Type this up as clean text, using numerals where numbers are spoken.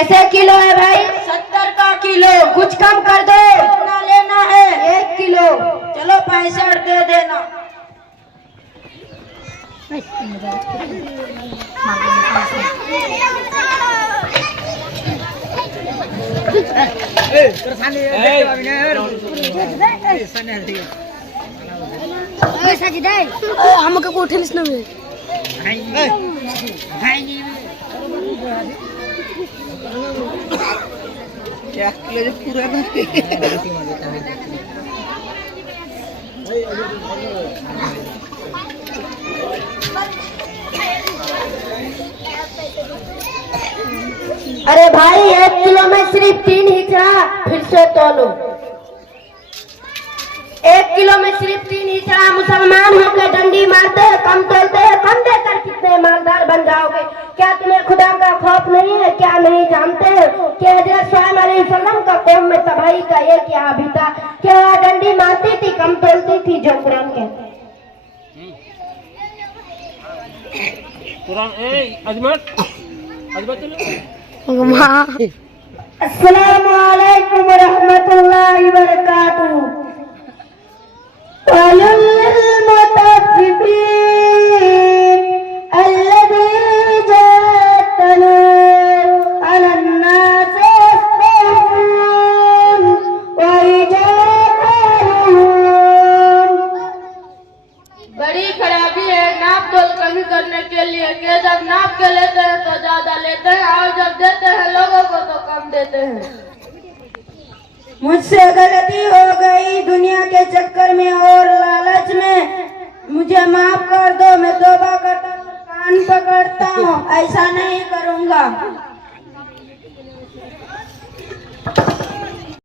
कैसे किलो है भाई? 70 का किलो। कुछ कम कर दो। कितना लेना है? 1 किलो। चलो 65 दे देना। हमको उठेलिस ना में क्या किलो जो पूरा ना अरे भाई 1 किलो में सिर्फ 3 हिचड़ा, फिर से तोलो। 1 किलो में सिर्फ 3 हिचड़ा। मुसलमान होकर डंडी मारते हैं, कम तोलते हैं, कम देकर कितने मालदार बन जाओगे? क्या तुम्हें खुदा का खौफ नहीं है? क्या नहीं जानते हो कि हजरत शुआइब अलैहिस्सलाम का कौम में तबाही का ये क्या भी था? क्या वह डंडी मारती थी, कम तोलती थी, जो कुरान कहते हैं। अस्सलामु अलैकुम रहमतुल्लाहि व बरकातुहू। बड़ी खराबी है नाप तोल कमी करने के लिए कि जब नाप के लेते हैं तो ज्यादा लेते हैं और जब देते हैं लोगों को तो कम देते हैं। मुझसे गलती हो गई दुनिया के चक्कर में और लालच में, मुझे माफ कर दो। मैं तौबा करता हूँ, कान पकड़ता हूँ, ऐसा नहीं करूँगा।